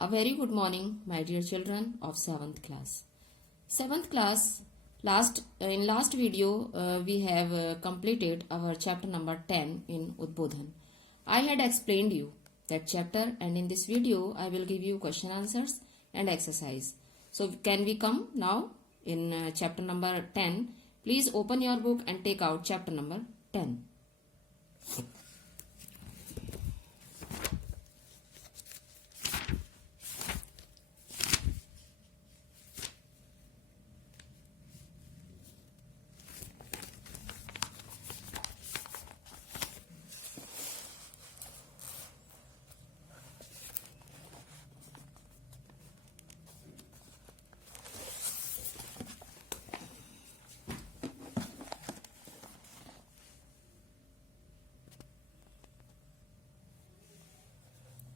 A very good morning, my dear children of 7th class. 7th class, in last video, we have completed our chapter number 10 in Udbodhan. I had explained you that chapter, and in this video, I will give you question answers and exercise. So, can we come now in chapter number 10? Please open your book and take out chapter number 10.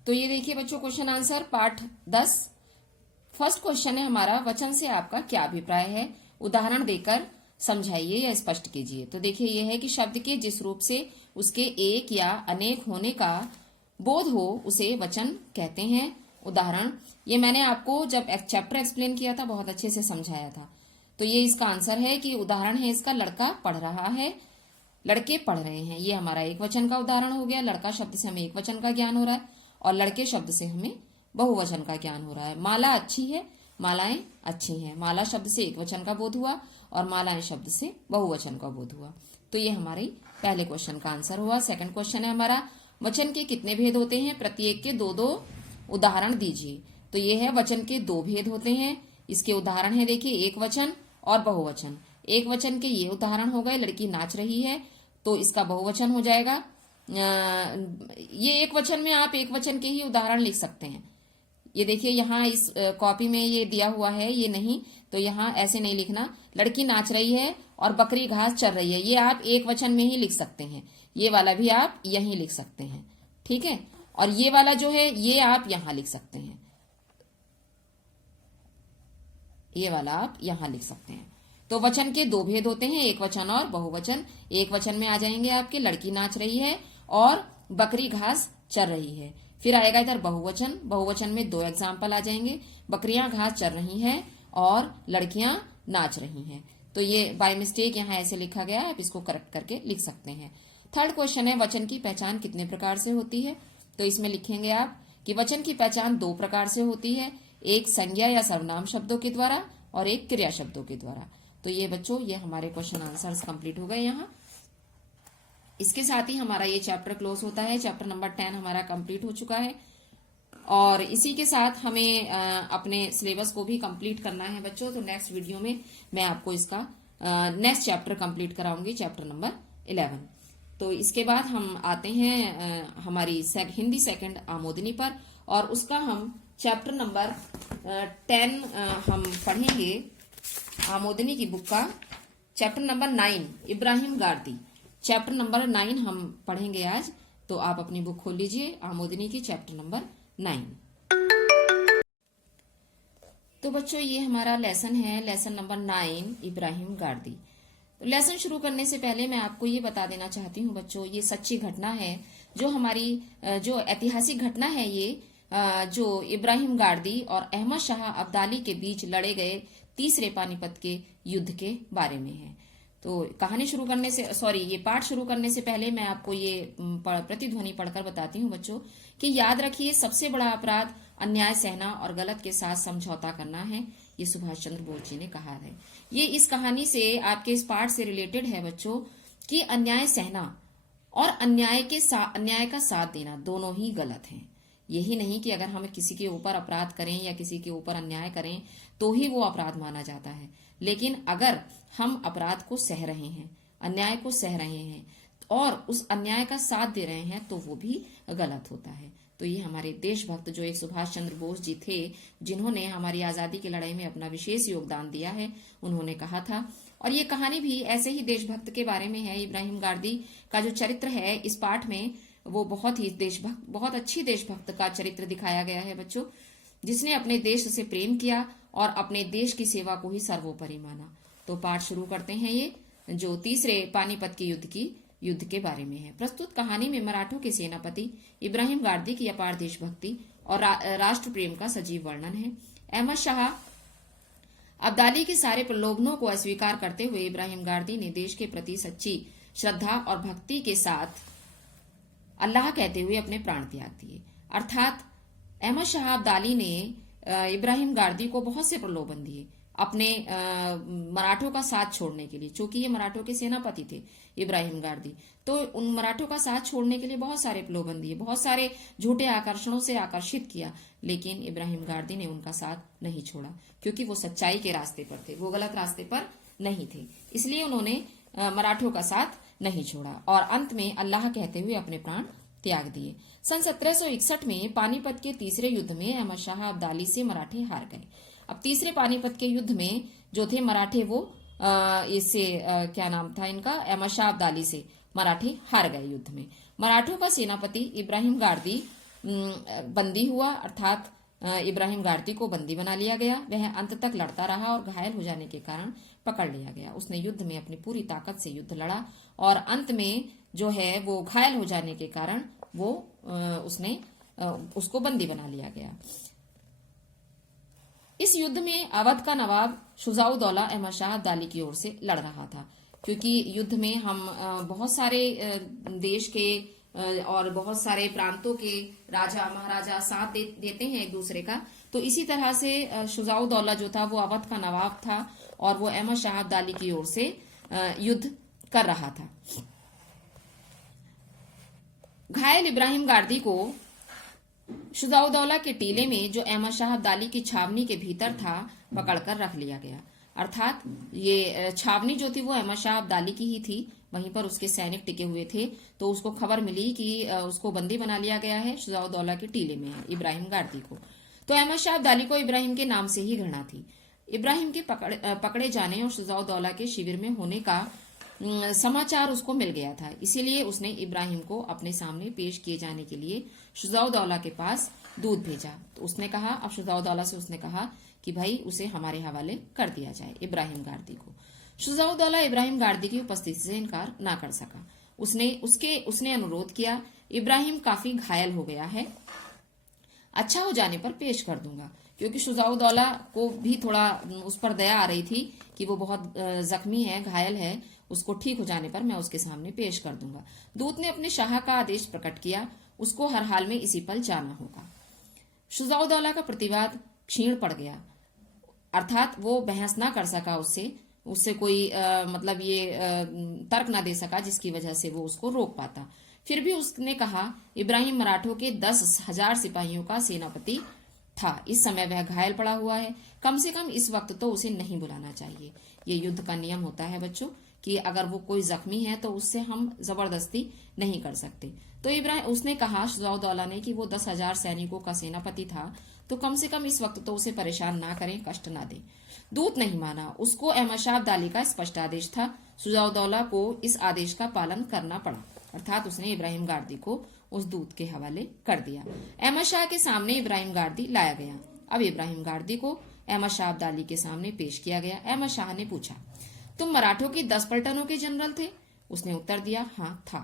तो ये देखिए बच्चों, question answer part 10। First question है हमारा, वचन से आपका क्या अभिप्राय है, उदाहरण देकर समझाइए या स्पष्ट कीजिए। तो देखिए ये है कि शब्द के जिस रूप से उसके एक या अनेक होने का बोध हो उसे वचन कहते हैं। उदाहरण, ये मैंने आपको जब एक चैप्टर एक्सप्लेन किया था बहुत अच्छे से समझाया था। तो ये इसका आंसर है कि उदाहरण है इसका, लड़का पढ़ रहा है, लड़के पढ़ रहे हैं। ये हमारा एक वचन का उदाहरण हो गया। लड़का शब्द से हमें एक वचन का ज्ञान हो रहा है और लड़के शब्द से हमें बहुवचन का ज्ञान हो रहा है। माला अच्छी है, मालाएं अच्छी हैं। माला शब्द से एक वचन का बोध हुआ और मालाएं शब्द से बहुवचन का बोध हुआ। तो ये हमारे पहले क्वेश्चन का आंसर हुआ। सेकंड क्वेश्चन है हमारा, वचन के कितने भेद होते हैं, प्रत्येक के दो दो उदाहरण दीजिए। तो ये है वचन के दो भेद होते हैं। इसके उदाहरण है देखिए, एक वचन और बहुवचन। एक वचन के ये उदाहरण हो गए, लड़की नाच रही है, तो इसका बहुवचन हो जाएगा। ये एक वचन में आप एक वचन के ही उदाहरण लिख सकते हैं। ये देखिए यहाँ इस कॉपी में ये दिया हुआ है, ये नहीं, तो यहाँ ऐसे नहीं लिखना। लड़की नाच रही है और बकरी घास चर रही है, ये आप एक वचन में ही लिख सकते हैं। ये वाला भी आप यहीं लिख सकते हैं, ठीक है। और ये वाला जो है ये आप यहां लिख सकते हैं, ये वाला आप यहां लिख सकते हैं। तो वचन के दो भेद होते हैं, एक वचन और बहुवचन। एक वचन में आ जाएंगे आपके लड़की नाच रही है और बकरी घास चर रही है। फिर आएगा इधर बहुवचन। बहुवचन में दो एग्जाम्पल आ जाएंगे, बकरियां घास चर रही हैं और लड़कियां नाच रही हैं। तो ये बाय मिस्टेक यहाँ ऐसे लिखा गया, आप इसको करेक्ट करके लिख सकते हैं। थर्ड क्वेश्चन है, वचन की पहचान कितने प्रकार से होती है। तो इसमें लिखेंगे आप कि वचन की पहचान दो प्रकार से होती है, एक संज्ञा या सर्वनाम शब्दों के द्वारा और एक क्रिया शब्दों के द्वारा। तो ये बच्चों, ये हमारे क्वेश्चन आंसर्स कंप्लीट हो गए यहाँ। इसके साथ ही हमारा ये चैप्टर क्लोज होता है। चैप्टर नंबर 10 हमारा कंप्लीट हो चुका है और इसी के साथ हमें अपने सिलेबस को भी कंप्लीट करना है बच्चों। तो नेक्स्ट वीडियो में मैं आपको इसका नेक्स्ट चैप्टर कंप्लीट कराऊंगी, चैप्टर नंबर 11। तो इसके बाद हम आते हैं हमारी हिंदी सेकंड आमोदनी पर, और उसका हम चैप्टर नंबर 10 हम पढ़ेंगे। आमोदनी की बुक का chapter number 9, Ibrahim Gardi, chapter number 9 हम पढ़ेंगे आज। तो आप अपनी बुक खोल लीजिए, आमोदनी की चैप्टर नंबर 9। तो बच्चों, ये हमारा लेसन है, लेसन नंबर 9, इब्राहिम गारदी। तो लेसन शुरू करने से पहले मैं आपको ये बता देना चाहती हूँ बच्चों, ये सच्ची घटना है, जो हमारी जो ऐतिहासिक घटना है, ये जो इब्राहिम गारदी और अहमद शाह अब्दाली के बीच लड़े गए तीसरे पानीपत के युद्ध के बारे में है। तो कहानी शुरू करने से ये पाठ शुरू करने से पहले मैं आपको ये प्रतिध्वनि पढ़कर बताती हूँ बच्चों कि याद रखिए, सबसे बड़ा अपराध अन्याय सहना और गलत के साथ समझौता करना है, ये सुभाष चंद्र बोस जी ने कहा है। ये इस कहानी से, आपके इस पाठ से रिलेटेड है बच्चों कि अन्याय सहना और अन्याय का साथ देना दोनों ही गलत हैं। यही नहीं कि अगर हम किसी के ऊपर अपराध करें या किसी के ऊपर अन्याय करें तो ही वो अपराध माना जाता है, लेकिन अगर हम अपराध को सह रहे हैं, अन्याय को सह रहे हैं और उस अन्याय का साथ दे रहे हैं तो वो भी गलत होता है। तो ये हमारे देशभक्त जो एक सुभाष चंद्र बोस जी थे, जिन्होंने हमारी आजादी की लड़ाई में अपना विशेष योगदान दिया है, उन्होंने कहा था। और ये कहानी भी ऐसे ही देशभक्त के बारे में है। इब्राहिम गारदी का जो चरित्र है इस पाठ में, वो बहुत ही बहुत अच्छी देशभक्त का चरित्र दिखाया गया है बच्चों, जिसने अपने देश से प्रेम किया और अपने देश की सेवा को ही सर्वोपरि माना। तो पाठ शुरू करते हैं, ये जो तीसरे पानीपत के युद्ध के बारे में है। प्रस्तुत कहानी में मराठों के सेनापति इब्राहिम गारदी की अपार देशभक्ति और राष्ट्र प्रेम का सजीव वर्णन है। अहमद शाह अब्दाली के सारे प्रलोभनों को अस्वीकार करते हुए इब्राहिम गार्दी ने देश के प्रति सच्ची श्रद्धा और भक्ति के साथ अल्लाह कहते हुए अपने प्राण त्याग दिए। अर्थात अहमद शाह अब्दाली ने इब्राहिम गार्दी को बहुत से प्रलोभन दिए अपने मराठों का साथ छोड़ने के लिए, चूंकि ये मराठों के सेनापति थे इब्राहिम गार्दी, तो उन मराठों का साथ छोड़ने के लिए बहुत सारे प्रलोभन दिए, बहुत सारे झूठे आकर्षणों से आकर्षित किया, लेकिन इब्राहिम गार्दी ने उनका साथ नहीं छोड़ा क्योंकि वो सच्चाई के रास्ते पर थे, वो गलत रास्ते पर नहीं थे। इसलिए उन्होंने मराठों का साथ नहीं छोड़ा और अंत में अल्लाह कहते हुए अपने प्राण त्याग दिए। सन 1761 में पानीपत के तीसरे युद्ध में अहमद शाह अब्दाली से मराठे हार गए। अब तीसरे पानीपत के युद्ध में जो थे मराठे, वो इससे क्या नाम था इनका, अहमद शाह अब्दाली से मराठे हार गए युद्ध में। मराठों का सेनापति इब्राहिम गार्दी बंदी हुआ, अर्थात इब्राहिम गार्दी को बंदी बना लिया गया। वह अंत तक लड़ता रहा और घायल हो जाने के कारण पकड़ लिया गया। उसने युद्ध में अपनी पूरी ताकत से युद्ध लड़ा और अंत में जो है वो घायल हो जाने के कारण वो उसको बंदी बना लिया गया। इस युद्ध में अवध का नवाब शुजाउद्दौला अहमद शाह अब्दाली की ओर से लड़ रहा था, क्योंकि युद्ध में हम बहुत सारे देश के और बहुत सारे प्रांतों के राजा महाराजा साथ देते हैं एक दूसरे का, तो इसी तरह से शुजाउद्दौला जो था वो अवध का नवाब था और वो अहमद शाह अब्दाली की ओर से युद्ध कर रहा था। घायल इब्राहिम गार्दी को शुजाउद्दौला के टीले में, जो अहमद शाह अब्दाली की छावनी के भीतर था, पकड़कर रख लिया गया। अर्थात ये छावनी जो थी वो अहमद शाह अब्दाली की ही थी, वहीं पर उसके सैनिक टिके हुए थे। तो उसको खबर मिली कि उसको बंदी बना लिया गया है, शुजाउद्दौला के टीले में है इब्राहिम गार्दी को। तो अहमद शाह अब्दाली को इब्राहिम के नाम से ही घृणा थी। इब्राहिम के पकड़े जाने और शुजाउद्दौला के शिविर में होने का समाचार उसको मिल गया था, इसीलिए उसने इब्राहिम को अपने सामने पेश किए जाने के लिए शुजाउद्दौला के पास दूत भेजा। तो उसने कहा, अब शुजाउद्दौला से उसने कहा कि भाई उसे हमारे हवाले कर दिया जाए इब्राहिम गार्दी को। शुजाउद्दौला इब्राहिम गार्दी की उपस्थिति से इनकार ना कर सका। उसने अनुरोध किया, इब्राहिम काफी घायल हो गया है, अच्छा हो जाने पर पेश कर दूंगा, क्योंकि शुजाउद्दौला को भी थोड़ा उस पर दया आ रही थी कि वो बहुत जख्मी है, घायल है, उसको ठीक हो जाने पर मैं उसके सामने पेश कर दूंगा। दूत ने अपने शाह का आदेश प्रकट किया, उसको हर हाल में इसी पल जाना होगा। शुजाउद्दौला का प्रतिवाद क्षीण पड़ गया, अर्थात वो बहस ना कर सका, उससे कोई मतलब ये तर्क ना दे सका जिसकी वजह से वो उसको रोक पाता। फिर भी उसने कहा, इब्राहिम मराठों के 10,000 सिपाहियों का सेनापति था, इस समय वह घायल पड़ा हुआ है, कम से कम इस वक्त तो उसे नहीं बुलाना चाहिए। ये युद्ध का नियम होता है बच्चों कि अगर वो कोई जख्मी है तो उससे हम जबरदस्ती नहीं कर सकते। तो उसने कहा शुजाउद्दौला ने कि वो 10,000 सैनिकों का सेनापति था, तो कम से कम इस वक्त तो उसे परेशान ना करें, कष्ट ना दें। दूत नहीं माना, उसको अहमद शाह अब्दाली का स्पष्ट आदेश था। शुजाउद्दौला को इस आदेश का पालन करना पड़ा, अर्थात उसने इब्राहिम गार्दी को उस दूत के हवाले कर दिया। अहमद शाह के सामने इब्राहिम गार्दी लाया गया। अब इब्राहिम गार्दी को अहमद शाह अब्दाली के सामने पेश किया गया। अहमद शाह ने पूछा, तुम मराठों की 10 पलटनों के जनरल थे? उसने उत्तर दिया, हाँ था।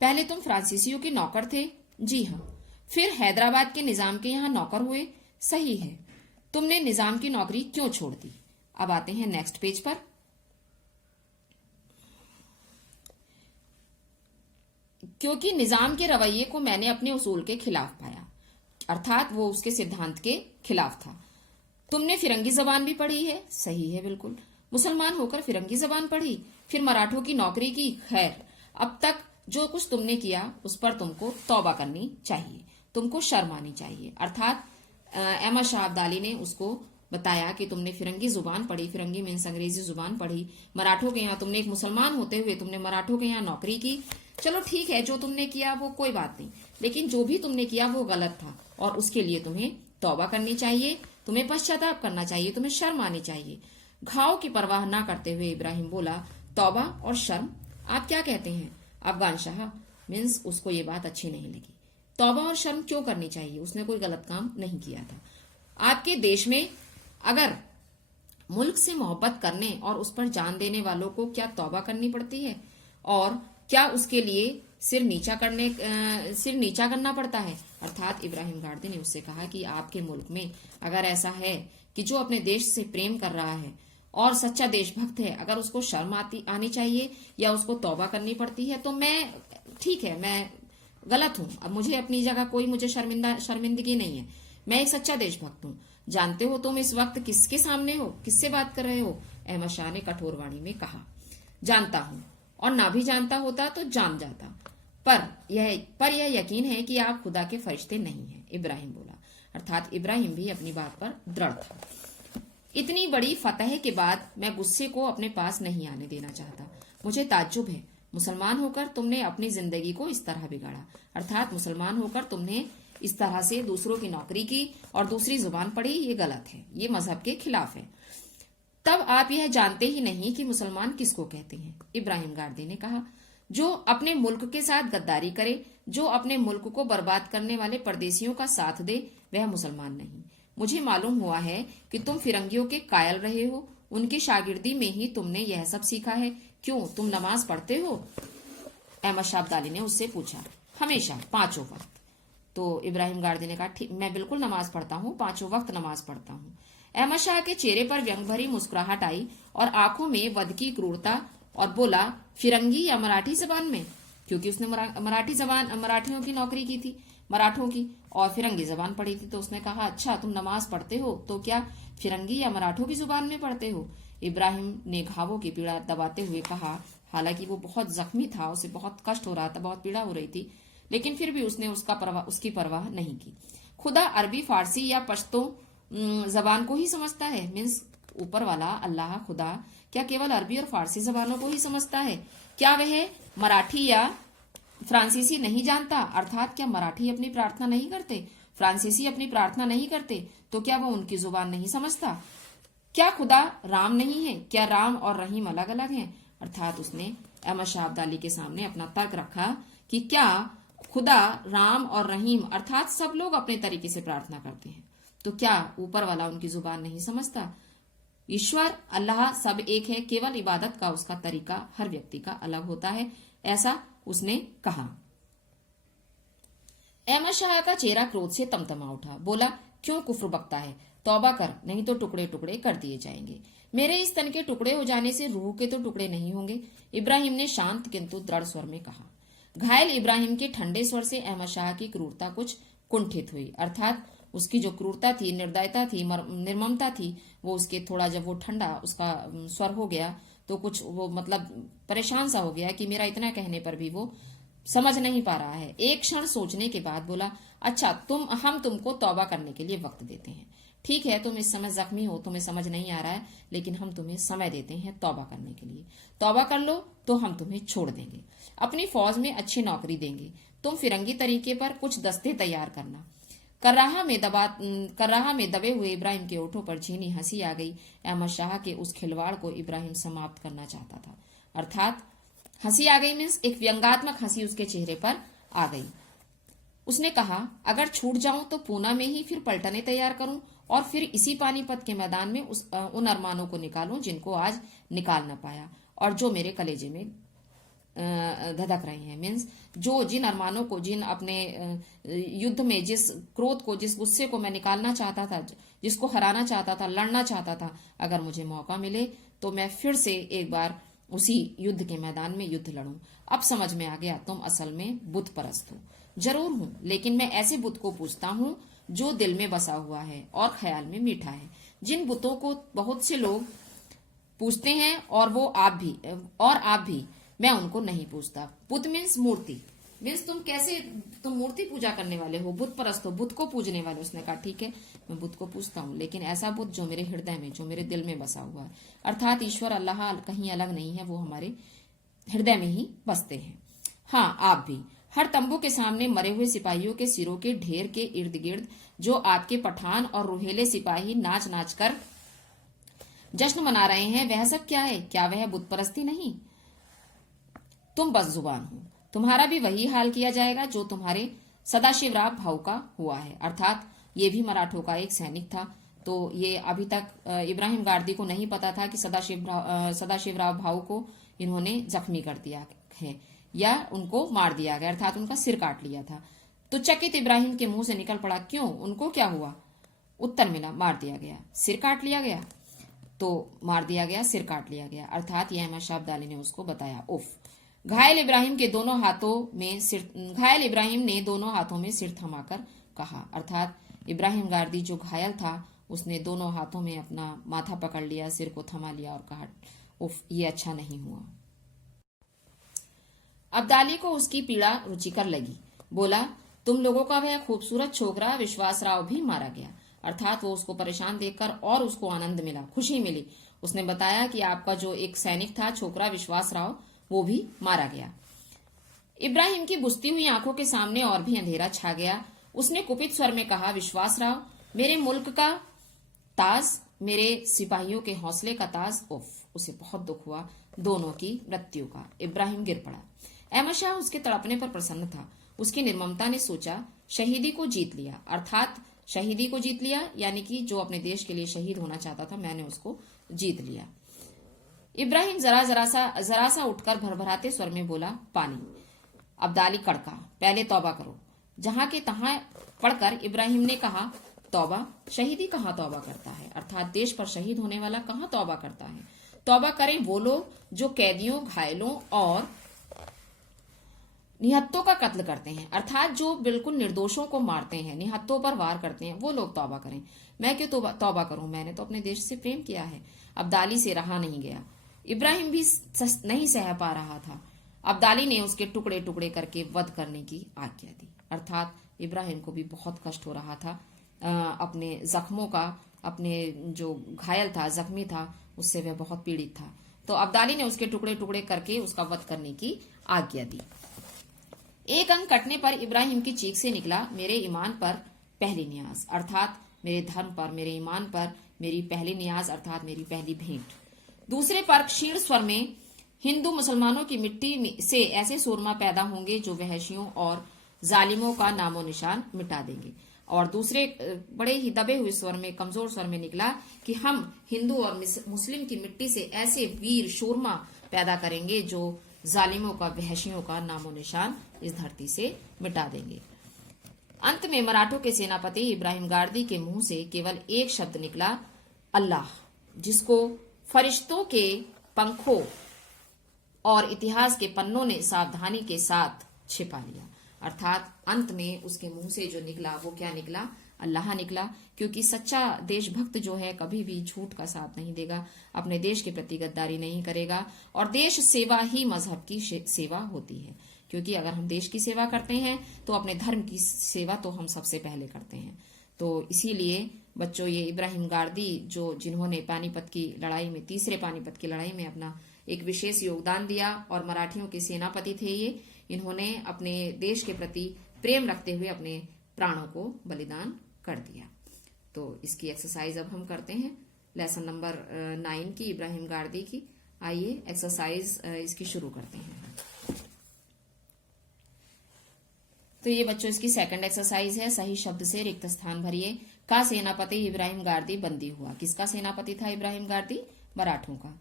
पहले तुम फ्रांसीसियों के नौकर थे? जी हाँ। फिर हैदराबाद के निजाम के यहाँ नौकर हुए? सही है। तुमने निजाम की नौकरी क्यों छोड़ दी? अब आते हैं नेक्स्ट पेज पर। क्योंकि निजाम के रवैये को मैंने अपने उसूल के खिलाफ पाया, अर्थात वो उसके सिद्धांत के खिलाफ था। तुमने फिरंगी जबान भी पढ़ी है? सही है, बिल्कुल। मुसलमान होकर फिरंगी जबान पढ़ी, फिर मराठों की नौकरी की। खैर, अब तक जो कुछ तुमने किया उस पर तुमको तौबा करनी चाहिए, तुमको शर्म आनी चाहिए। अर्थात अहमद शाह अब्दाली ने उसको बताया कि तुमने फिरंगी जुबान पढ़ी, फिरंगी मीन्स अंग्रेजी जुबान पढ़ी, मराठों के यहाँ तुमने एक मुसलमान होते हुए तुमने मराठों के यहाँ नौकरी की। चलो ठीक है, जो तुमने किया वो कोई बात नहीं, लेकिन जो भी तुमने किया वो गलत था और उसके लिए तुम्हें तौबा करनी चाहिए, तुम्हें पश्चाताप करना चाहिए, तुम्हें शर्म आनी चाहिए। घाव की परवाह ना करते हुए इब्राहिम बोला, तौबा और शर्म, आप क्या कहते हैं? अफगान शाह मीन्स उसको ये बात अच्छी नहीं लगी। तौबा और शर्म क्यों करनी चाहिए? उसने कोई गलत काम नहीं किया था। आपके देश में अगर मुल्क से मोहब्बत करने और उस पर जान देने वालों को क्या तौबा करनी पड़ती है? और क्या उसके लिए सिर नीचा करना पड़ता है। अर्थात इब्राहिम गार्दी ने उससे कहा कि आपके मुल्क में अगर ऐसा है कि जो अपने देश से प्रेम कर रहा है और सच्चा देशभक्त है, अगर उसको शर्म आनी चाहिए या उसको तौबा करनी पड़ती है, तो मैं ठीक है, मैं गलत हूं। अब मुझे अपनी जगह मुझे शर्मिंदगी नहीं है। मैं एक सच्चा देशभक्त हूं। जानते हो तुम इस वक्त किसके सामने हो, किससे बात कर रहे हो? अहमद शाह ने कठोर वाणी में कहा। जानता हूं, और ना भी जानता होता तो जान जाता, पर यह यकीन है कि आप खुदा के फरिश्ते नहीं हैं, इब्राहिम बोला। अर्थात इब्राहिम भी अपनी बात पर दृढ़ था। इतनी बड़ी फतह के बाद मैं गुस्से को अपने पास नहीं आने देना चाहता। मुझे ताज्जुब है, मुसलमान होकर तुमने अपनी जिंदगी को इस तरह बिगाड़ा। अर्थात मुसलमान होकर तुमने इस तरह से दूसरों की नौकरी की और दूसरी जुबान पढ़ी, ये गलत है, ये मजहब के खिलाफ है। तब आप यह जानते ही नहीं कि मुसलमान किसको कहते हैं, इब्राहिम गार्दी ने कहा। जो अपने मुल्क के साथ गद्दारी करे, जो अपने मुल्क को बर्बाद करने वाले परदेशियों का साथ दे, वह मुसलमान नहीं। मुझे मालूम हुआ है कि तुम फिरंगियों के कायल रहे हो, उनकी शागिर्दी में ही तुमने यह सब सीखा है। क्यों, तुम नमाज पढ़ते हो? अहमद शाह अब्दाली ने उससे पूछा। हमेशा, 5 वक्त। तो इब्राहिम गार्दी ने कहा, ठीक, मैं बिल्कुल नमाज पढ़ता हूँ, 5 वक्त नमाज पढ़ता हूँ। अहमद शाह के चेहरे पर व्यंग भरी मुस्कुराहट आई और आंखों में वध की क्रूरता, और बोला, फिरंगी या मराठी जबान में? क्योंकि उसने मराठियों की नौकरी की थी, मराठों की, और फिरंगी जबान पढ़ी थी। तो उसने कहा, अच्छा तुम नमाज पढ़ते हो तो क्या फिरंगी या मराठों की जुबान में पढ़ते हो? इब्राहिम ने घावों की पीड़ा दबाते हुए कहा। हालांकि वो बहुत जख्मी था, उसे बहुत कष्ट हो रहा था, बहुत पीड़ा हो रही थी, लेकिन फिर भी उसने उसकी परवाह नहीं की। खुदा अरबी, फारसी या पश्तो जबान को ही समझता है? मीन्स ऊपर वाला अल्लाह खुदा क्या केवल अरबी और फारसी जबानों को ही समझता है? क्या वह मराठी या फ्रांसीसी नहीं जानता? अर्थात क्या मराठी अपनी प्रार्थना नहीं करते, फ्रांसीसी अपनी प्रार्थना नहीं करते, तो क्या वह उनकी जुबान नहीं समझता? क्या खुदा राम नहीं है? क्या राम और रहीम अलग अलग हैं? अर्थात उसने अहमद शाह अब्दाली के सामने अपना तर्क रखा कि क्या खुदा राम और रहीम अर्थात सब लोग अपने तरीके से प्रार्थना करते हैं, तो क्या ऊपर वाला उनकी जुबान नहीं समझता? ईश्वर अल्लाह सब एक है, केवल इबादत का उसका तरीका हर व्यक्ति का अलग होता है, ऐसा उसने कहा। अहमद शाह का चेहरा क्रोध से तमतमा उठा। बोला, क्यों कुफ्र बकता है? तौबा कर, नहीं तो टुकड़े टुकड़े कर दिए जाएंगे। मेरे इस तन के टुकड़े हो जाने से रूह के तो टुकड़े नहीं होंगे, इब्राहिम ने शांत किंतु दृढ़ स्वर में कहा। घायल इब्राहिम के ठंडे स्वर से अहमद शाह की क्रूरता कुछ कुंठित हुई। अर्थात उसकी जो क्रूरता थी, निर्दयता थी, निर्ममता थी, वो उसके थोड़ा जब वो ठंडा उसका स्वर हो गया तो कुछ वो मतलब परेशान सा हो गया कि मेरा इतना कहने पर भी वो समझ नहीं पा रहा है। एक क्षण सोचने के बाद बोला, अच्छा हम तुमको तौबा करने के लिए वक्त देते हैं। ठीक है, तुम इस समय जख्मी हो, तुम्हें समझ नहीं आ रहा है, लेकिन हम तुम्हें समय देते हैं तौबा करने के लिए। तौबा कर लो तो हम तुम्हें छोड़ देंगे, अपनी फौज में अच्छी नौकरी देंगे। तुम फिरंगी तरीके पर कुछ दस्ते तैयार करना। कर्राहा में दबे हुए इब्राहिम के ओठों पर झीनी हंसी आ गई। अहमद शाह के उस खिलवाड़ को इब्राहिम समाप्त करना चाहता था। अर्थात हंसी आ गई मीन्स एक व्यंगात्मक हंसी उसके चेहरे पर आ गई। उसने कहा, अगर छूट जाऊं तो पूना में ही फिर पलटने तैयार करूं और फिर इसी पानीपत के मैदान में उन अरमानों को निकालूं जिनको आज निकाल न पाया और जो मेरे कलेजे में धधक रहे हैं। मीन्स जिन अरमानों को, जिन अपने युद्ध में जिस क्रोध को, जिस गुस्से को मैं निकालना चाहता था, जिसको हराना चाहता था, लड़ना चाहता था, अगर मुझे मौका मिले तो मैं फिर से एक बार उसी युद्ध के मैदान में युद्ध लड़ूं। अब समझ में आ गया, तुम असल में बुत परस्त हो। जरूर हूं, लेकिन मैं ऐसे बुत को पूजता हूं जो दिल में बसा हुआ है और ख्याल में मीठा है। जिन बुतों को बहुत से लोग पूजते हैं और आप भी, मैं उनको नहीं पूछता। बुत मीन्स मूर्ति, मीन्स तुम मूर्ति पूजा करने वाले हो, बुत परस्त हो, बुत को पूजने वाले। उसने कहा, ठीक है, मैं बुत को पूजता हूँ, लेकिन ऐसा बुत जो मेरे हृदय में, जो मेरे दिल में बसा हुआ है। अर्थात ईश्वर अल्लाह कहीं अलग नहीं है, वो हमारे हृदय में ही बसते हैं। हाँ, आप भी। हर तंबू के सामने मरे हुए सिपाहियों के सिरों के ढेर के इर्द गिर्द जो आपके पठान और रोहेले सिपाही नाच नाच कर जश्न मना रहे हैं, वह सब क्या है? क्या वह बुत परस्ती नहीं? तुम बस जुबान हो। तुम्हारा भी वही हाल किया जाएगा जो तुम्हारे सदाशिवराव भाऊ का हुआ है। अर्थात ये भी मराठों का एक सैनिक था। तो ये अभी तक इब्राहिम गार्दी को नहीं पता था कि सदाशिवराव भाऊ को इन्होंने जख्मी कर दिया है। या उनको मार दिया गया, अर्थात उनका सिर काट लिया था। तो चकित इब्राहिम के मुंह से निकल पड़ा, क्यों, उनको क्या हुआ? उत्तर मिला, मार दिया गया, सिर काट लिया गया। तो मार दिया गया, सिर काट लिया गया, अर्थात यह अहमद शाह अब्दाली ने उसको बताया। उफ। घायल इब्राहिम ने दोनों हाथों में सिर थमाकर कहा, अर्थात इब्राहिम गारदी जो घायल था उसने दोनों हाथों में अपना माथा पकड़ लिया, सिर को थमा लिया और कहा, उफ, ये अच्छा नहीं हुआ। अब्दाली को उसकी पीड़ा रुचिकर लगी। बोला, तुम लोगों का वह खूबसूरत छोकरा विश्वास राव भी मारा गया, अर्थात वो उसको परेशान देखकर और उसको आनंद मिला, खुशी मिली। उसने बताया कि आपका जो एक सैनिक था छोकरा विश्वास राव, वो भी मारा गया। इब्राहिम की बुझती हुई आंखों के सामने और भी अंधेरा छा गया। उसने कुपित स्वर में कहा, विश्वास राव, मेरे मुल्क का ताज, मेरे सिपाहियों के हौसले का ताज। उफ, उसे बहुत दुख हुआ दोनों की मृत्यु का। इब्राहिम गिर पड़ा। अहमद शाह उसके तड़पने पर प्रसन्न था। उसकी निर्ममता ने सोचा, शहीदी को जीत लिया, अर्थात शहीदी को जीत लिया, यानी कि जो अपने देश के लिए शहीद होना चाहता था, मैंने उसको जीत लिया। इब्राहिम जरा सा उठकर भरभराते स्वर में बोला, पानी। अब्दाली कड़का, पहले तौबा करो। जहां के तहां पढ़कर इब्राहिम ने कहा, तौबा, शहीदी कहाँ तौबा करता है, अर्थात देश पर शहीद होने वाला कहाँ तौबा करता है। तौबा करें वो लोग जो कैदियों, घायलों और निहत्तों का कत्ल करते हैं, अर्थात जो बिल्कुल निर्दोषों को मारते हैं, निहत्तों पर वार करते हैं, वो लोग तौबा करें। मैं क्यों तौबा करूं, मैंने तो अपने देश से प्रेम किया है। अब्दाली से रहा नहीं गया। इब्राहिम भी नहीं सह पा रहा था। अब्दाली ने उसके टुकड़े टुकड़े करके वध करने की आज्ञा दी, अर्थात इब्राहिम को भी बहुत कष्ट हो रहा था अपने जख्मों का, अपने जो घायल था, जख्मी था, उससे वह बहुत पीड़ित था। तो अब्दाली ने उसके टुकड़े टुकड़े करके उसका वध करने की आज्ञा दी। एक अंग कटने पर इब्राहिम की चीख से निकला, मेरे ईमान पर पहली नियाज, अर्थात मेरे धर्म पर, मेरे ईमान पर मेरी पहली नियाज, अर्थात मेरी पहली भेंट। दूसरे पर क्षीण स्वर में, हिंदू मुसलमानों की मिट्टी से ऐसे सूरमा पैदा होंगे जो वहशियों और जालिमों का नामो निशान मिटा देंगे। और दूसरे बड़े ही दबे हुए स्वर में, कमजोर स्वर में निकला कि हम हिंदू और मुस्लिम की मिट्टी से ऐसे वीर शूरमा पैदा करेंगे जो जालिमों का, वहशियों का नामो निशान इस धरती से मिटा देंगे। अंत में मराठों के सेनापति इब्राहिम गारदी के मुंह से केवल एक शब्द निकला, अल्लाह, जिसको फरिश्तों के पंखों और इतिहास के पन्नों ने सावधानी के साथ छिपा लिया, अर्थात अंत में उसके मुंह से जो निकला वो क्या निकला, अल्लाह निकला। क्योंकि सच्चा देशभक्त जो है कभी भी झूठ का साथ नहीं देगा, अपने देश के प्रति गद्दारी नहीं करेगा, और देश सेवा ही मजहब की सेवा होती है। क्योंकि अगर हम देश की सेवा करते हैं तो अपने धर्म की सेवा तो हम सबसे पहले करते हैं। तो इसीलिए बच्चों, ये इब्राहिम गारदी जिन्होंने पानीपत की लड़ाई में, तीसरे पानीपत की लड़ाई में अपना एक विशेष योगदान दिया और मराठियों के सेनापति थे ये, इन्होंने अपने देश के प्रति प्रेम रखते हुए अपने प्राणों को बलिदान कर दिया। तो इसकी एक्सरसाइज अब हम करते हैं, लेसन नंबर 9 की, इब्राहिम गारदी की। आइए एक्सरसाइज इसकी शुरू करते हैं। तो ये बच्चों इसकी सेकंड एक्सरसाइज है। सही शब्द से रिक्त स्थान भरिए। का सेनापति इब्राहिम गारदी बंदी हुआ। किसका सेनापति था इब्राहिम गारदी? मराठों का।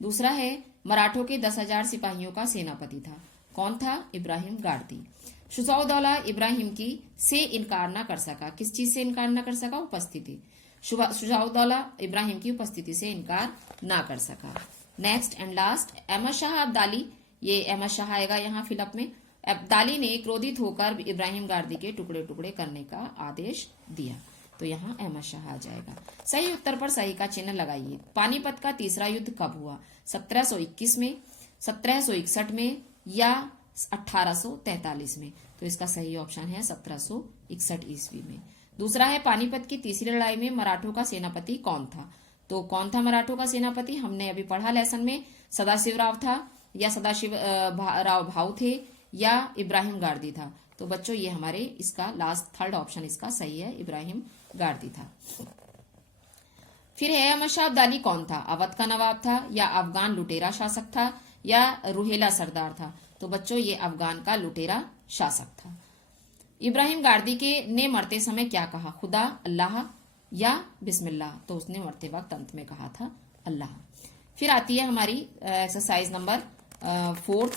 दूसरा है, मराठों के 10,000 सिपाहियों का सेनापति था। कौन था? इब्राहिम गारदी। शुजाउद्दौला इब्राहिम की से इनकार न कर सका। किस चीज से इनकार न कर सका? उपस्थिति। शुजाउद्दौला इब्राहिम की उपस्थिति से इनकार ना कर सका। Next and last, Ahmad Shah Abdali. ये अहमद शाह आएगा यहाँ फिलअप में। अब्दाली ने क्रोधित होकर इब्राहिम गारदी के टुकड़े टुकड़े करने का आदेश दिया। तो यहाँ अहमद शाह आ जाएगा। सही उत्तर पर सही का चिन्ह लगाइए। पानीपत का तीसरा युद्ध कब हुआ? 1721 में, 1761 में या 1843 में? तो इसका सही ऑप्शन है 1761 ईस्वी में। दूसरा है, पानीपत की तीसरी लड़ाई में मराठों का सेनापति कौन था? तो कौन था मराठों का सेनापति? हमने अभी पढ़ा लेसन में, सदाशिव राव था या सदाशिव राव भाऊ थे या इब्राहिम गारदी था। तो बच्चों ये हमारे इसका लास्ट थर्ड ऑप्शन इसका सही है, इब्राहिम गारदी था। फिर है, अहमद शाह अब्दाली कौन था? अवध का नवाब था या अफगान लुटेरा शासक था या रुहेला सरदार था? तो बच्चों ये अफगान का लुटेरा शासक था। इब्राहिम गारदी के ने मरते समय क्या कहा? खुदा, अल्लाह या बिस्मिल्लाह? तो उसने मरते वक्त अंत में कहा था अल्लाह। फिर आती है हमारी एक्सरसाइज नंबर 4।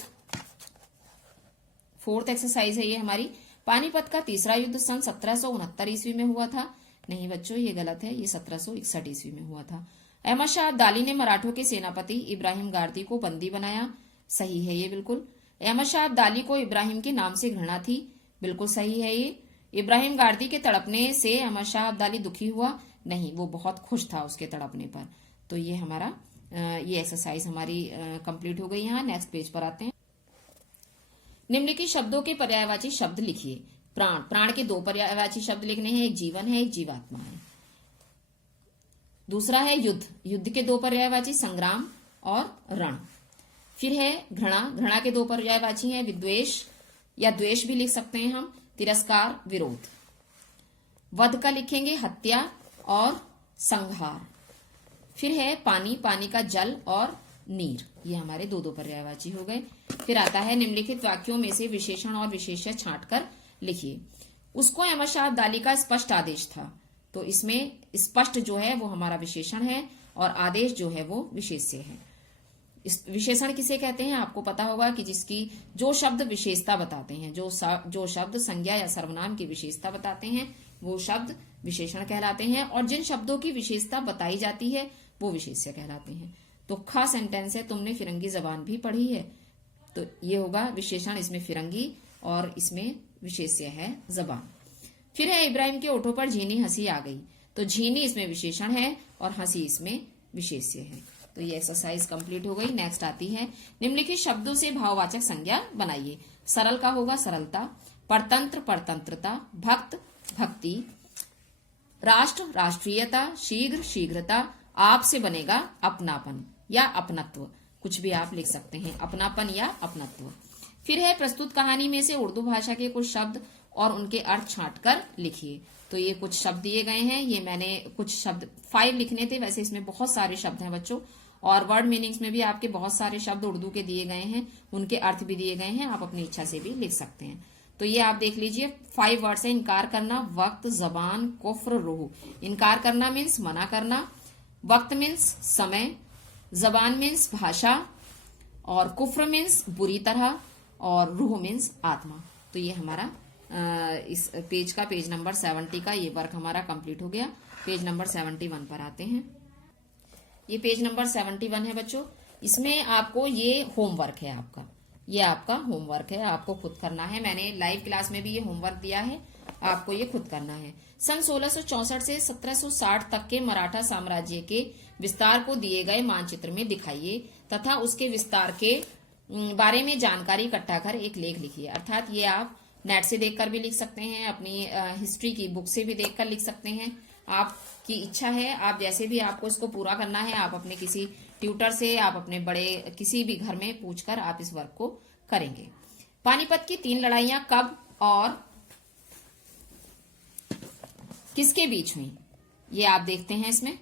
4th एक्सरसाइज है ये हमारी। पानीपत का तीसरा युद्ध सन 1769 ईस्वी में हुआ था। नहीं बच्चों, ये गलत है, ये 1761 ईस्वी में हुआ था। अहमद शाह अब्दाली ने मराठों के सेनापति इब्राहिम गारदी को बंदी बनाया। सही है ये बिल्कुल। अहमद शाह अब्दाली को इब्राहिम के नाम से घृणा थी। बिल्कुल सही है ये। इब्राहिम गारदी के तड़पने से अहमद शाह अब्दाली दुखी हुआ। नहीं, वो बहुत खुश था उसके तड़पने पर। तो ये हमारा ये एक्सरसाइज हमारी कंप्लीट हो गई। यहाँ नेक्स्ट पेज पर आते हैं। निम्नलिखित शब्दों के पर्यायवाची शब्द लिखिए। प्राण, प्राण के 2 पर्यायवाची शब्द लिखने हैं, एक जीवन है, एक जीवात्मा है। दूसरा है युद्ध, युद्ध के 2 पर्यायवाची संग्राम और रण। फिर है घृणा, घृणा के 2 पर्यायवाची हैं, विद्वेष या द्वेष भी लिख सकते हैं हम, तिरस्कार, विरोध। वध का लिखेंगे हत्या और संहार। फिर है पानी, पानी का जल और नीर। ये हमारे 2 पर्यायवाची हो गए। फिर आता है निम्नलिखित वाक्यों में से विशेषण और विशेष्य छांटकर लिखिए। उसको अहमद शाह अब्दाली का स्पष्ट आदेश था। तो इसमें स्पष्ट जो है वो हमारा विशेषण है और आदेश जो है वो विशेष्य है। इस विशेषण किसे कहते हैं आपको पता होगा कि जिसकी जो शब्द विशेषता बताते हैं, जो शब्द संज्ञा या सर्वनाम की विशेषता बताते हैं वो शब्द विशेषण कहलाते हैं, और जिन शब्दों की विशेषता बताई जाती है वो विशेष्य कहलाते हैं। तो खास सेंटेंस है, तुमने फिरंगी जबान भी पढ़ी है, तो ये होगा विशेषण, इसमें फिरंगी और इसमें विशेष्य है जबान। फिर है इब्राहिम के ओठों पर झीनी हंसी आ गई। तो झीनी इसमें विशेषण है और हंसी इसमें विशेष्य है। तो ये एक्सरसाइज कंप्लीट हो गई। नेक्स्ट आती है निम्नलिखित शब्दों से भाववाचक संज्ञा बनाइए। सरल का होगा सरलता, परतंत्र परतंत्रता, भक्त भक्ति, राष्ट्र राष्ट्रीयता, शीघ्र शीघ्रता, आप से बनेगा अपनापन या अपनत्व, कुछ भी आप लिख सकते हैं, अपनापन या अपनत्व। फिर है प्रस्तुत कहानी में से उर्दू भाषा के कुछ शब्द और उनके अर्थ छांटकर लिखिए। तो ये कुछ शब्द दिए गए हैं, ये मैंने कुछ शब्द 5 लिखने थे, वैसे इसमें बहुत सारे शब्द हैं बच्चों, और वर्ड मीनिंग्स में भी आपके बहुत सारे शब्द उर्दू के दिए गए हैं, उनके अर्थ भी दिए गए हैं, आप अपनी इच्छा से भी लिख सकते हैं। तो ये आप देख लीजिए 5 वर्ड्स है। इनकार करना, वक्त, जबान, कुफ्र, रूह। इनकार करना मीन्स मना करना, वक्त मीन्स समय, जबान मीन्स भाषा, और कुफ्र मीन्स बुरी तरह, और रूह मीन्स आत्मा। तो ये हमारा इस पेज का पेज नंबर 70 का ये वर्क हमारा कंप्लीट हो गया। पेज नंबर 71 पर आते हैं। ये पेज नंबर 71 है बच्चों। इसमें आपको ये होमवर्क है आपका, ये आपका होमवर्क है, आपको खुद करना है। मैंने लाइव क्लास में भी ये होमवर्क दिया है, आपको ये खुद करना है। सन 1664 से 1760 तक के मराठा साम्राज्य के विस्तार को दिए गए मानचित्र में दिखाइए तथा उसके विस्तार के बारे में जानकारी इकट्ठा कर एक लेख लिखिए। अर्थात ये आप नेट से देखकर भी लिख सकते हैं, अपनी हिस्ट्री की बुक से भी देखकर लिख सकते हैं, आपकी इच्छा है। आप जैसे भी आपको इसको पूरा करना है, आप अपने किसी ट्यूटर से, आप अपने बड़े किसी भी घर में पूछकर आप इस वर्क को करेंगे। पानीपत की 3 लड़ाइयां कब और किसके बीच हुई, ये आप देखते हैं इसमें।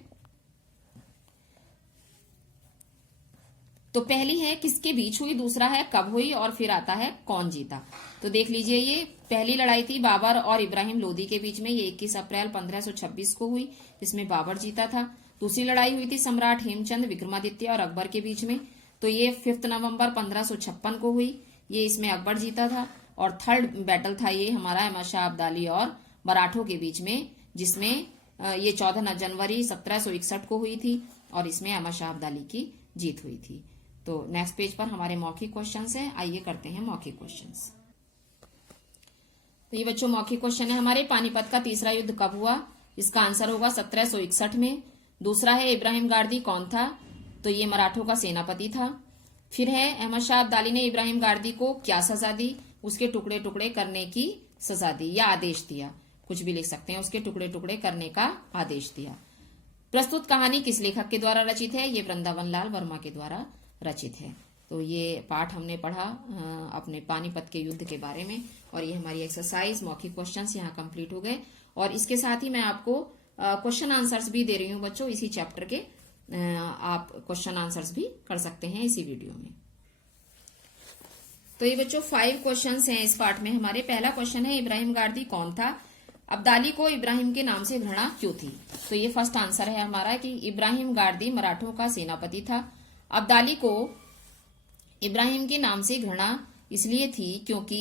तो पहली है किसके बीच हुई, दूसरा है कब हुई, और फिर आता है कौन जीता। तो देख लीजिए, ये पहली लड़ाई थी बाबर और इब्राहिम लोदी के बीच में, ये 21 अप्रैल 1526 को हुई, इसमें बाबर जीता था। दूसरी लड़ाई हुई थी सम्राट हेमचंद, विक्रमादित्य और अकबर के बीच में, तो ये 5 नवंबर 1556 को हुई, ये इसमें अकबर जीता था। और थर्ड बैटल था ये हमारा अहमद शाह अब्दाली और मराठों के बीच में, जिसमें ये 14 जनवरी 1761 को हुई थी, और इसमें अहमद शाह अब्दाली की जीत हुई थी। तो नेक्स्ट पेज पर हमारे मौखिक क्वेश्चंस हैं, आइए करते हैं मौखिक क्वेश्चंस। तो ये बच्चों मौखिक क्वेश्चन है हमारे। पानीपत का तीसरा युद्ध कब हुआ, इसका आंसर होगा 1761 में। दूसरा है इब्राहिम गारदी कौन था, तो ये मराठों का सेनापति था। फिर है अहमद शाह अब्दाली ने इब्राहिम गारदी को क्या सजा दी, उसके टुकड़े टुकड़े करने की सजा दी या आदेश दिया, कुछ भी लिख सकते हैं, उसके टुकड़े टुकड़े करने का आदेश दिया। प्रस्तुत कहानी किस लेखक के द्वारा रचित है, ये वृंदावन लाल वर्मा के द्वारा रचित है। तो ये पाठ हमने पढ़ा अपने पानीपत के युद्ध के बारे में, और ये हमारी एक्सरसाइज मौखिक क्वेश्चंस यहाँ कंप्लीट हो गए। और इसके साथ ही मैं आपको क्वेश्चन आंसर्स भी दे रही हूँ बच्चों, इसी चैप्टर के आप क्वेश्चन आंसर्स भी कर सकते हैं इसी वीडियो में। तो ये बच्चों 5 क्वेश्चंस हैं इस पार्ट में हमारे। पहला क्वेश्चन है इब्राहिम गारदी कौन था, अब्दाली को इब्राहिम के नाम से घृणा क्यों थी। तो ये फर्स्ट आंसर है हमारा कि इब्राहिम गारदी मराठों का सेनापति था। अब्दाली को इब्राहिम के नाम से घृणा इसलिए थी क्योंकि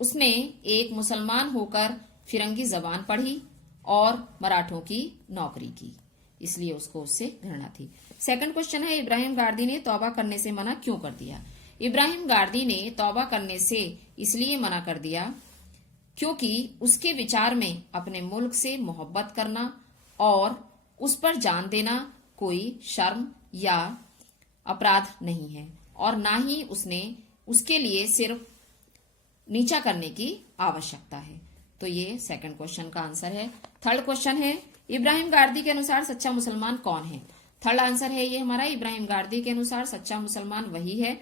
उसने एक मुसलमान होकर फिरंगी जबान पढ़ी और मराठों की नौकरी की, इसलिए उसको उससे घृणा थी। सेकंड क्वेश्चन है, इब्राहिम गार्दी ने तौबा करने से मना क्यों कर दिया? इब्राहिम गार्दी ने तौबा करने से इसलिए मना कर दिया क्योंकि उसके विचार में अपने मुल्क से मोहब्बत करना और उस पर जान देना कोई शर्म या अपराध नहीं है, और ना ही उसने उसके लिए सिर्फ नीचा करने की आवश्यकता है। तो ये सेकंड क्वेश्चन का आंसर है। थर्ड क्वेश्चन है, इब्राहिम गार्दी के अनुसार सच्चा मुसलमान कौन है? थर्ड आंसर है ये हमारा, इब्राहिम गार्दी के अनुसार सच्चा मुसलमान वही है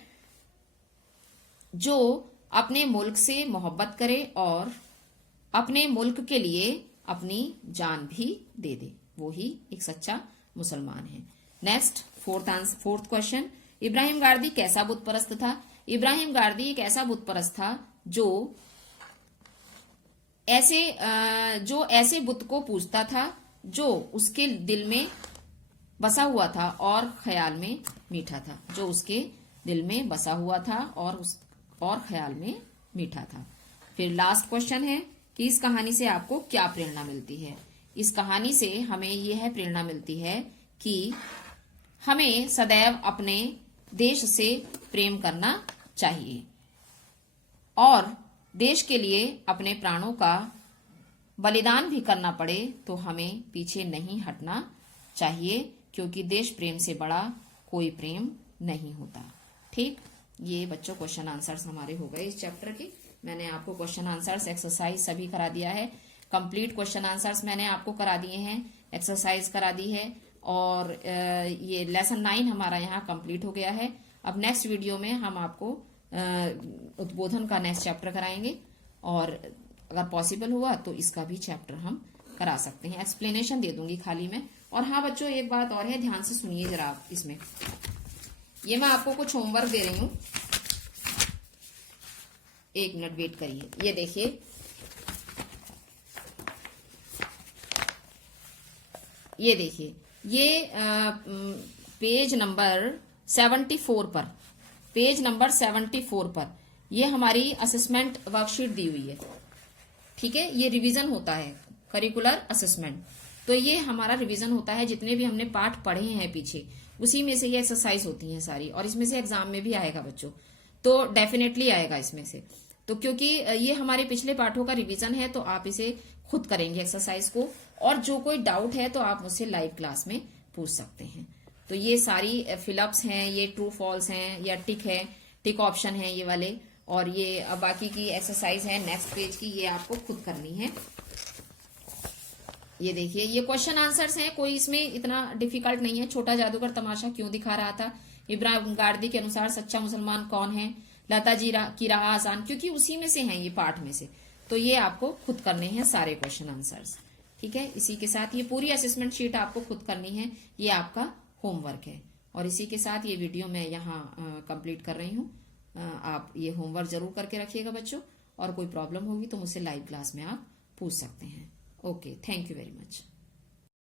जो अपने मुल्क से मोहब्बत करे और अपने मुल्क के लिए अपनी जान भी दे दे, वो ही एक सच्चा मुसलमान है। Next fourth question, Ibrahim Gardi कैसा बुत परस्त था? इब्राहिम गार्दी एक ऐसा बुत परस्त था जो ऐसे बुत को पूजता था जो उसके दिल में बसा हुआ था और ख्याल में मीठा था, जो उसके दिल में बसा हुआ था और ख्याल में मीठा था। फिर लास्ट क्वेश्चन है कि इस कहानी से आपको क्या प्रेरणा मिलती है? इस कहानी से हमें यह प्रेरणा मिलती है कि हमें सदैव अपने देश से प्रेम करना चाहिए और देश के लिए अपने प्राणों का बलिदान भी करना पड़े तो हमें पीछे नहीं हटना चाहिए, क्योंकि देश प्रेम से बड़ा कोई प्रेम नहीं होता। ठीक, ये बच्चों क्वेश्चन आंसर्स हमारे हो गए इस चैप्टर के। मैंने आपको क्वेश्चन आंसर्स एक्सरसाइज सभी करा दिया है, कंप्लीट क्वेश्चन आंसर्स मैंने आपको करा दिए हैं, एक्सरसाइज करा दी है, और ये लेसन 9 हमारा यहाँ कंप्लीट हो गया है। अब नेक्स्ट वीडियो में हम आपको उद्बोधन का नेक्स्ट चैप्टर कराएंगे, और अगर पॉसिबल हुआ तो इसका भी चैप्टर हम करा सकते हैं। एक्सप्लेनेशन दे दूंगी खाली में। और हाँ बच्चों, एक बात और है, ध्यान से सुनिए जरा आप इसमें। ये मैं आपको कुछ होमवर्क दे रही हूं, 1 मिनट वेट करिए। ये देखिए, ये पेज नंबर 74 पर ये हमारी असेसमेंट वर्कशीट दी हुई है। ठीक है, ये रिवीजन होता है, करिकुलर असेसमेंट। तो ये हमारा रिवीजन होता है, जितने भी हमने पाठ पढ़े हैं पीछे, उसी में से ये एक्सरसाइज होती हैं सारी, और इसमें से एग्जाम में भी आएगा बच्चों, तो डेफिनेटली आएगा इसमें से। तो क्योंकि ये हमारे पिछले पाठों का रिवीजन है, तो आप इसे खुद करेंगे एक्सरसाइज को, और जो कोई डाउट है तो आप मुझसे लाइव क्लास में पूछ सकते हैं। तो ये सारी फिलअप्स हैं, ये ट्रू फॉल्स हैं या टिक ऑप्शन है ये वाले, और ये बाकी की एक्सरसाइज है नेक्स्ट पेज की, ये आपको खुद करनी है। ये देखिए, ये क्वेश्चन आंसर्स हैं, कोई इसमें इतना डिफिकल्ट नहीं है। छोटा जादूगर तमाशा क्यों दिखा रहा था? इब्राहिम गार्दी के अनुसार सच्चा मुसलमान कौन है? लता जी की राह आसान, क्योंकि उसी में से हैं ये पाठ में से। तो ये आपको खुद करने हैं सारे क्वेश्चन आंसर्स। ठीक है, इसी के साथ ये पूरी असेसमेंट शीट आपको खुद करनी है, ये आपका होमवर्क है। और इसी के साथ ये वीडियो मैं यहाँ कंप्लीट कर रही हूँ। आप ये होमवर्क जरूर करके रखिएगा बच्चों, और कोई प्रॉब्लम होगी तो मुझसे लाइव क्लास में आप पूछ सकते हैं। Okay, thank you very much.